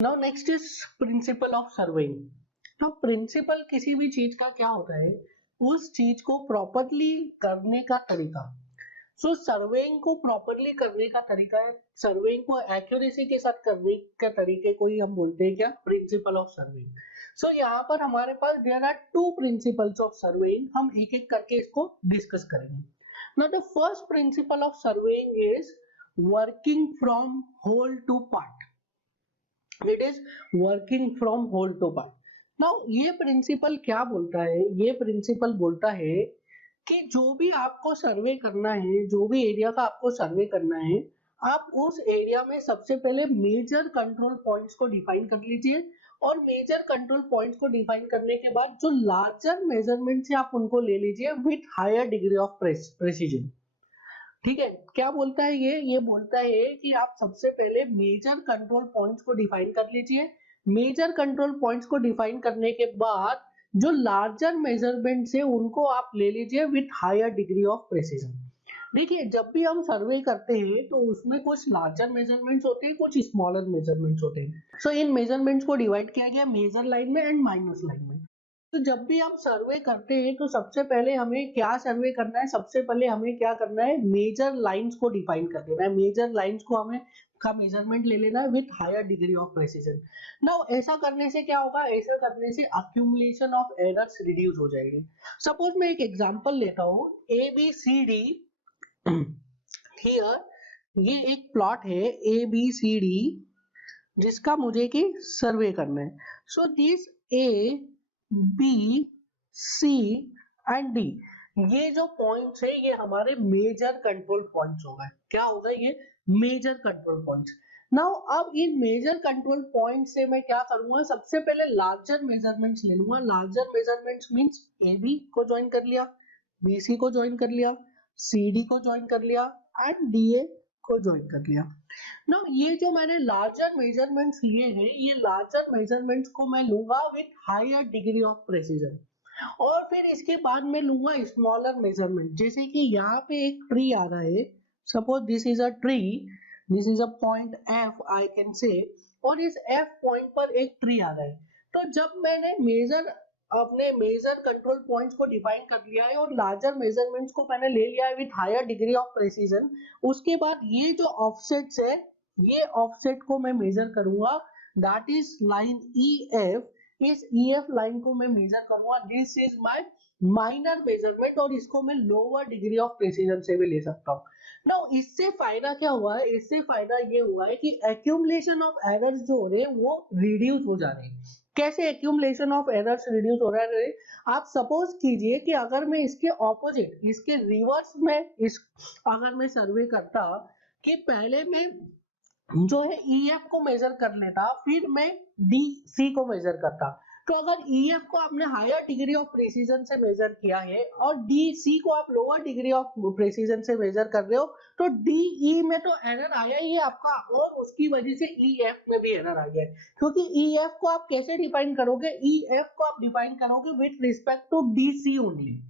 Now next is principle of surveying. Now principle किसी भी चीज का क्या होता है, उस चीज को प्रॉपरली करने का तरीका। सो सर्वेइंग को प्रॉपरली करने का तरीका है, सर्वेइंग को एक्यूरेसी के साथ करने के तरीके को ही हम बोलते हैं क्या, प्रिंसिपल ऑफ सर्वेइंग। सो यहाँ पर हमारे पास there are two principles of surveying, हम एक एक करके इसको डिस्कस करेंगे। Now the first principle of surveying is working from whole to part. It is working from whole to part. Now ये प्रिंसिपल क्या बोलता है, ये प्रिंसिपल बोलता है कि जो भी आपको सर्वे करना है, जो भी एरिया का आपको सर्वे करना है, आप उस एरिया में सबसे पहले मेजर कंट्रोल पॉइंट्स को डिफाइन कर लीजिए, और मेजर कंट्रोल पॉइंट्स को डिफाइन करने के बाद जो लार्जर मेजरमेंट है आप उनको ले लीजिए with higher degree of precision. ठीक है, क्या बोलता है ये बोलता है कि आप सबसे पहले मेजर कंट्रोल पॉइंट्स को डिफाइन कर लीजिए, मेजर कंट्रोल पॉइंट्स को डिफाइन करने के बाद जो लार्जर मेजरमेंट्स है उनको आप ले लीजिए with higher degree of precision. देखिए, जब भी हम सर्वे करते हैं तो उसमें कुछ लार्जर मेजरमेंट्स होते हैं, कुछ स्मॉलर मेजरमेंट्स होते हैं। सो इन मेजरमेंट्स को डिवाइड किया गया मेजर लाइन में एंड माइनस लाइन में। तो जब भी हम सर्वे करते हैं तो सबसे पहले हमें क्या सर्वे करना है, सबसे पहले हमें क्या करना है, मेजर लाइंस को डिफाइन कर देना है, मेजर लाइंस को हमें का मेजरमेंट ले लेना है with higher degree of precision. Now ऐसा करने से क्या होगा, ऐसा करने से अक्यूमुलेशन ऑफ एरर्स रिड्यूस हो जाएगी। सपोज मैं एक एग्जांपल लेता हूँ, A B C D, here ये एक प्लॉट है ए बी सी डी जिसका मुझे की सर्वे करना है। So this A B C and D, ये जो पॉइंट्स है ये हमारे मेजर कंट्रोल पॉइंट्स हो गए। क्या होगा, ये मेजर कंट्रोल पॉइंट्स। नाउ अब इन मेजर कंट्रोल पॉइंट से मैं क्या करूंगा, सबसे पहले लार्जर मेजरमेंट्स ले लूंगा। Larger measurements means A B को ज्वाइन कर लिया, बी सी को ज्वाइन कर लिया, सी डी को ज्वाइन कर लिया एंड डी ए को ज्वाइन कर लिया। ना ये जो मैंने लार्जर मेजरमेंट्स लिए हैं, ये लार्जर मेजरमेंट्स को मैं लूंगा with higher degree of precision, और फिर इसके बाद मैं लूंगा स्मॉलर मेजरमेंट। जैसे कि यहाँ पे एक ट्री आ रहा है, suppose this is a tree, this is a point F I can say, और इस एफ पॉइंट पर एक ट्री आ रहा है। तो जब मैंने मेजर अपने मेजर कंट्रोल पॉइंट्स को डिफाइन कर लिया है और लार्जर मेजरमेंट्स को मैंने ले लिया है with higher degree of precision, उसके बाद ये जो ऑफसेट्स है, ये ऑफसेट को मैं मेजर करूंगा, that is line E F. इस ई एफ लाइन को मैं मेजर करूंगा, this is my minor measurement, और इसको मैं लोअर डिग्री ऑफ प्रेसिजन से भी ले सकता हूँ। नाउ इससे फायदा क्या हुआ है, इससे फायदा ये हुआ है कि एक्यूमुलेशन ऑफ एरर्स जो हो रहे हैं वो रिड्यूस हो जा रहे हैं। कैसे एक्यूमुलेशन ऑफ एरर्स रिड्यूस हो रहा है, आप सपोज कीजिए कि अगर मैं इसके ऑपोजिट, इसके रिवर्स में इस अगर मैं सर्वे करता कि पहले मैं जो है ईएफ को मेजर कर लेता, फिर मैं डी सी को मेजर करता। तो अगर ईएफ को आपने हायर डिग्री ऑफ प्रेसिजन से मेजर किया है और डी सी को आप लोअर डिग्री ऑफ प्रेसिजन से मेजर कर रहे हो, तो डी ई में तो एरर आया ही है आपका, और उसकी वजह से ईएफ में भी एरर आ गया है। क्योंकि ईएफ को आप कैसे डिफाइन करोगे, ईएफ को आप डिफाइन करोगे with respect to D C only.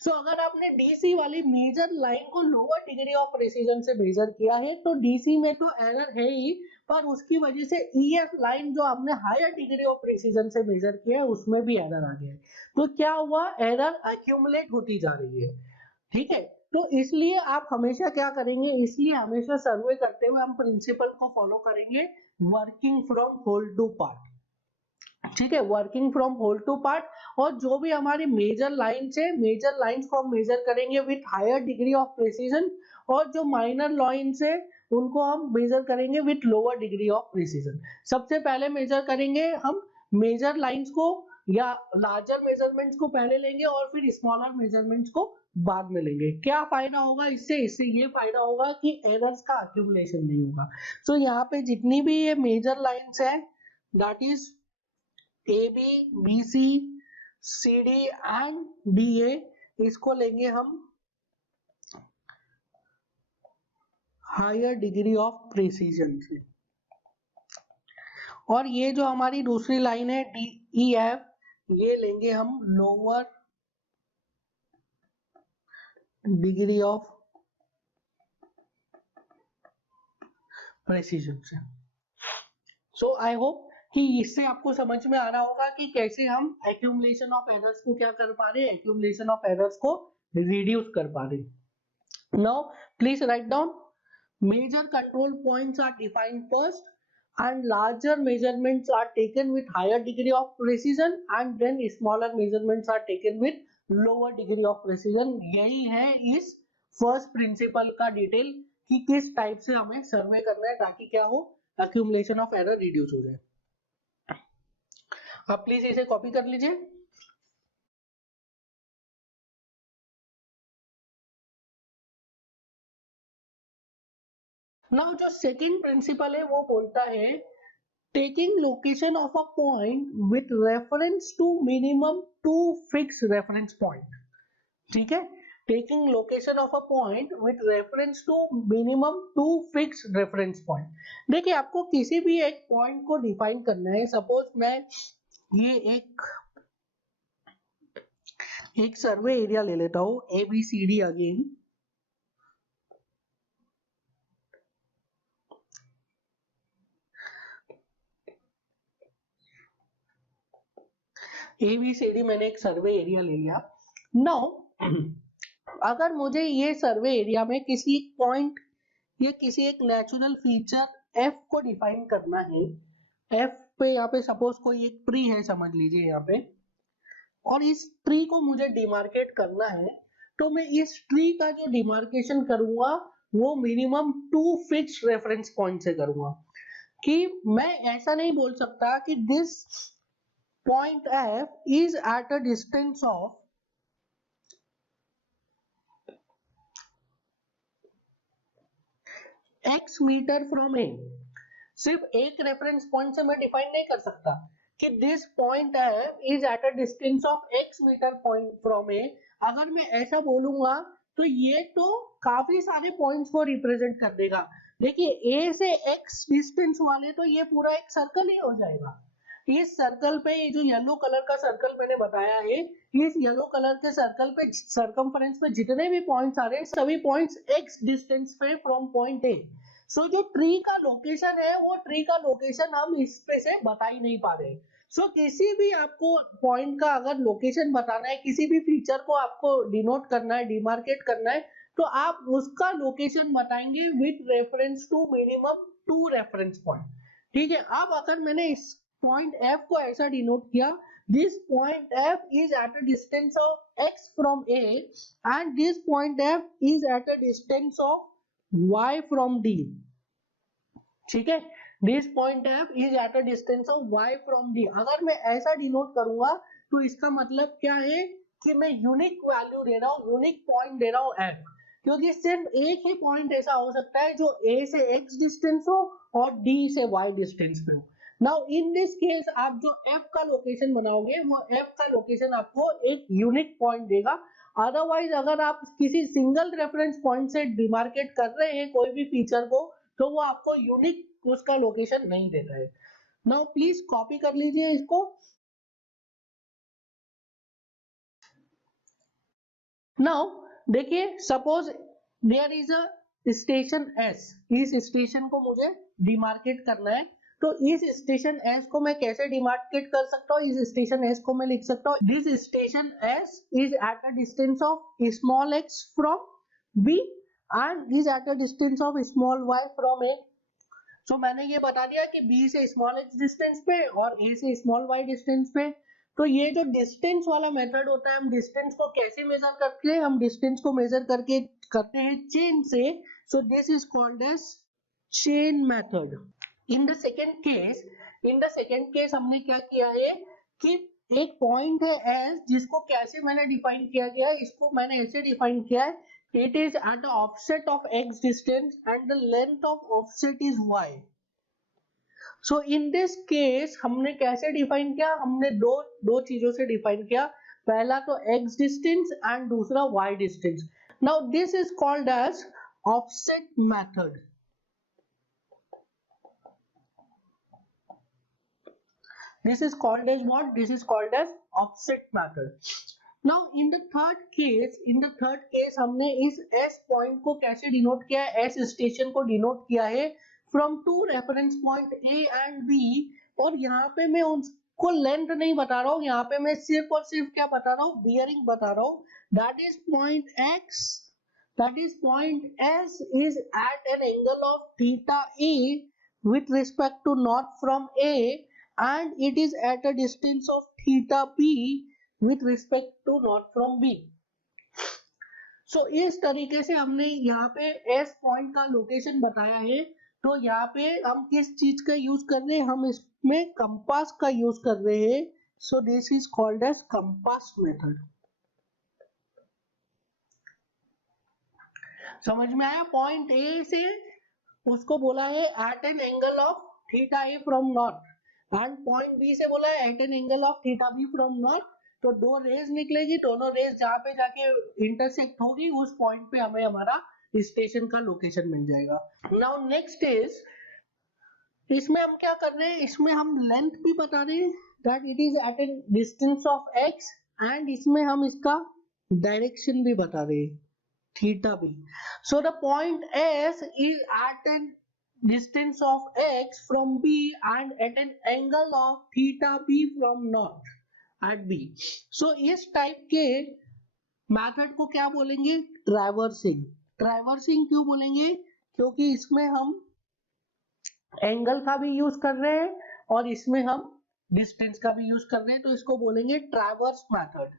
So अगर आपने डीसी वाली मेजर लाइन को लोअर डिग्री ऑफ प्रेसिजन से मेजर किया है तो डीसी में तो एरर है ही, पर उसकी वजह से ईएफ लाइन जो आपने हायर डिग्री ऑफ प्रेसिजन से मेजर किया है उसमें भी एरर आ गया है। तो क्या हुआ, एरर एक्यूमुलेट होती जा रही है। ठीक है, तो इसलिए आप हमेशा क्या करेंगे, इसलिए हमेशा सर्वे करते हुए हम प्रिंसिपल को फॉलो करेंगे, working from whole to part. ठीक है, working from whole to part, और जो भी हमारी मेजर लाइंस है, मेजर लाइंस को हम मेजर करेंगे with higher degree of precision, और जो माइनर लाइंस है उनको हम मेजर करेंगे with lower degree of precision. सबसे पहले मेजर करेंगे हम मेजर लाइंस को, या लार्जर मेजरमेंट्स को पहले लेंगे और फिर स्मॉलर मेजरमेंट्स को बाद में लेंगे। क्या फायदा होगा इससे, इससे ये फायदा होगा कि एरर्स का अक्यूमुलेशन नहीं होगा। तो यहाँ पे जितनी भी ये मेजर लाइंस है, that is A B B C C D and D A, इसको लेंगे हम हायर डिग्री ऑफ प्रेसिजन से, और ये जो हमारी दूसरी लाइन है डी ई एफ, ये लेंगे हम लोअर डिग्री ऑफ प्रेसिजन से। सो आई होप कि इससे आपको समझ में आ रहा होगा कि कैसे हम एक्यूमुलेशन ऑफ एरर्स को क्या कर पा रहे हैं, एक्यूमुलेशन ऑफ एरर्स को रिड्यूस कर पा रहे हैं। Now please write down, major control points are defined first and larger measurements are taken with higher degree of precision and then smaller measurements are taken with lower degree of precision। यही है इस first principle का detail कि किस type से हमें सर्वे करना है ताकि क्या हो, एक्यूमुलेशन ऑफ एरर रिड्यूस हो जाए। आप प्लीज इसे कॉपी कर लीजिए। नाउ जो सेकंड प्रिंसिपल है वो बोलता है taking location of a point with reference to minimum two fixed reference point। ठीक है, taking location of a point with reference to minimum two fixed reference point। देखिए आपको किसी भी एक पॉइंट को डिफाइन करना है, सपोज मैं ये एक सर्वे एरिया ले लेता हूं ABCD अगेन, ABCD मैंने एक सर्वे एरिया ले लिया। नाउ अगर मुझे ये सर्वे एरिया में किसी पॉइंट या किसी एक नेचुरल फीचर F को डिफाइन करना है, F पे यहाँ पे सपोज कोई एक ट्री है समझ लीजिए यहाँ पे, और इस ट्री को मुझे डिमार्केट करना है, तो मैं इस ट्री का जो डिमार्केशन करूंगा वो minimum two fixed reference point से करूंगा। कि मैं ऐसा नहीं बोल सकता कि this point F is at a distance of x metre from A। सिर्फ एक रेफरेंस पॉइंट से मैं डिफाइन नहीं कर सकता कि this point F is at a distance of x metre point from A। अगर मैं ऐसा बोलूंगा तो ये तो काफी सारे पॉइंट्स को रिप्रेजेंट कर देगा। देखिए A से x डिस्टेंस वाले तो ये पूरा एक सर्कल ही हो जाएगा। इस सर्कल पे ये जो येलो कलर का सर्कल मैंने बताया है, इस येलो कलर के सर्कल पे सर्कमफरेंस पे जितने भी पॉइंट्स आ रहे हैं सभी पॉइंट्स x डिस्टेंस पे फ्रॉम पॉइंट A। सो जो ट्री का लोकेशन है वो ट्री का लोकेशन हम इस पे से बता ही नहीं पा रहे। सो किसी भी आपको पॉइंट का अगर लोकेशन बताना है, किसी भी फीचर को आपको डिनोट करना है, डिमार्केट करना है, तो आप उसका लोकेशन बताएंगे with reference to minimum two reference point. ठीक है, अब अगर मैंने इस पॉइंट F को ऐसा डिनोट किया, this point F is at a distance of x from A and this point F is at a distance of y from D। ठीक है, this point F is at a distance of y from D। अगर मैं ऐसा denote करूंगा तो इसका मतलब क्या है कि मैं यूनिक वैल्यू दे रहा हूं, यूनिक पॉइंट दे रहा हूं F, क्योंकि सिर्फ एक ही पॉइंट ऐसा हो सकता है जो A से x डिस्टेंस हो और D से y डिस्टेंस पे हो। नाउ इन दिस केस आप जो F का लोकेशन बनाओगे वो F का लोकेशन आपको एक यूनिक पॉइंट देगा। अदरवाइज अगर आप किसी सिंगल रेफरेंस पॉइंट से डिमार्केट कर रहे हैं कोई भी फीचर को तो वो आपको यूनिक उसका लोकेशन नहीं देता है। नाउ प्लीज कॉपी कर लीजिए इसको। नाउ देखिए suppose there is a station S, इस स्टेशन को मुझे डिमार्केट करना है, तो इस स्टेशन S को मैं कैसे डिमार्केट कर सकता हूँ, इस स्टेशन S को मैं लिख सकता हूँ this station S is at a distance of small x from B and is at a distance of small y from A। सो मैंने ये बता दिया कि B से स्मॉल x डिस्टेंस पे और A से स्मॉल y डिस्टेंस पे। तो ये जो डिस्टेंस वाला मेथड होता है, हम डिस्टेंस को कैसे मेजर करते हैं, हम डिस्टेंस को मेजर करके करते हैं चेन से। So this is called as chain method. In the second case हमने क्या किया है कि एक पॉइंट है S जिसको कैसे मैंने डिफाइन किया गया है, इसको मैंने ऐसे डिफाइन किया है, it is at the offset of x distance and the length of offset is y। so in this case हमने कैसे डिफाइन किया, हमने दो चीजों से डिफाइन किया, पहला तो x distance and दूसरा y distance। now this is called as offset method। this is called as what, this is called as offset method। now in the third case हमने इस S पॉइंट को कैसे denote किया है, S station को denote किया है from two reference point A and B, और यहाँ पे मैं उनको लेंथ नहीं बता रहा हूँ, यहाँ पे मैं सिर्फ और सिर्फ क्या बता रहा हूँ, बियरिंग बता रहा हूँ. That is point x, that is point S is at an angle of theta A with respect to north from A, and it is at a distance of theta B with respect to north from B. So इस तरीके से हमने यहाँ पे S point का location बताया है. तो यहाँ पे हम किस चीज का यूज कर रहे हैं, हम इसमें कंपास का यूज कर रहे हैं. So this is called as compass method. समझ में आया? पॉइंट ए से उसको बोला है at an angle of theta A from north, and point B से बोला है at an angle of theta B from north. तो दो रेज निकलेगी, दोनों रेज जहां पे जाके इंटरसेक्ट होगी उस पॉइंट पे हमें हमारा स्टेशन का लोकेशन मिल जाएगा. नाउ नेक्स्ट इज, इसमें हम क्या कर रहे हैं, इसमें हम लेंथ भी बता रहे हैं that it is at an distance of X, and इसमें हम इसका डायरेक्शन भी बता रहे हैं, theta b. So the point S is at a distance of x from B and at an angle of theta b from north at B. So इस type के method को क्या बोलेंगे, ट्रैवर्सिंग. ट्रैवर्सिंग क्यों बोलेंगे, क्योंकि इसमें हम एंगल का भी यूज कर रहे हैं और इसमें हम डिस्टेंस का भी यूज कर रहे हैं, तो इसको बोलेंगे traverse method.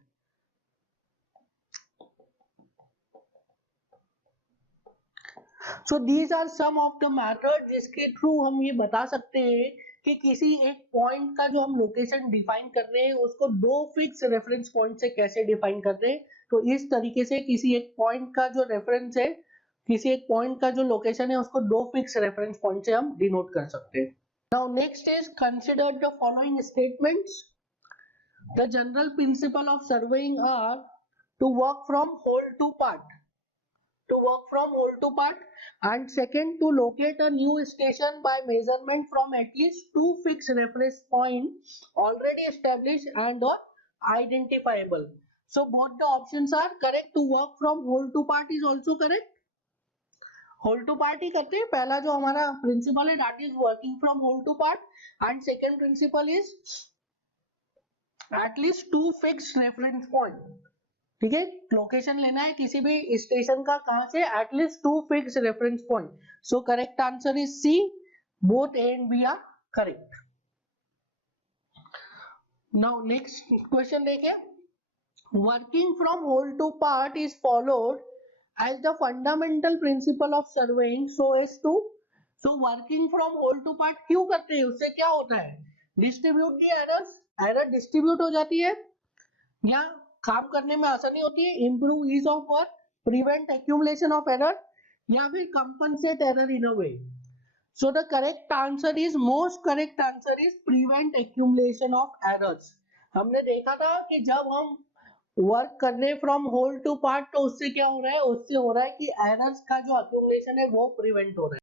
So these are some of the methods जिसके थ्रू हम ये बता सकते हैं कि किसी एक पॉइंट का जो हम लोकेशन डिफाइन कर रहे हैं उसको दो फिक्स रेफरेंस पॉइंट से कैसे डिफाइन कर रहे हैं. तो इस तरीके से किसी एक पॉइंट का जो रेफरेंस है, किसी एक पॉइंट का जो लोकेशन है उसको दो फिक्स रेफरेंस पॉइंट से हम डिनोट कर सकते हैं. Now next is consider the following statements. The general principle of surveying are to work from whole to part, to work from whole to part, and second, to locate a new station by measurement from at least two fixed reference points already established and or identifiable. So both the options are correct. To work from whole to part is also correct. Whole to part ही करते हैं. पहला जो हमारा principle है that is working from whole to part, and second principle is at least to fixed reference point. ठीक है, location लेना है किसी भी स्टेशन का, कहां से, at least to fix reference point. So correct answer is C, both A and B are correct. Now next question देखिए. Working from whole to part is followed as the fundamental principle of surveying so as to. So working from whole to part क्यों करते हैं, उससे क्या होता है, distribute the errors, error distribute हो जाती है या काम करने में आसानी होती है, improve ease of work, prevent accumulation of error, या फिर compensate error in a way. So the correct answer is, most correct answer is prevent accumulation of errors. हमने देखा था कि जब हम वर्क कर रहे फ्रॉम होल टू पार्ट तो उससे क्या हो रहा है, उससे हो रहा है कि एरर्स का जो एक्यूमुलेशन है वो प्रिवेंट हो रहा है.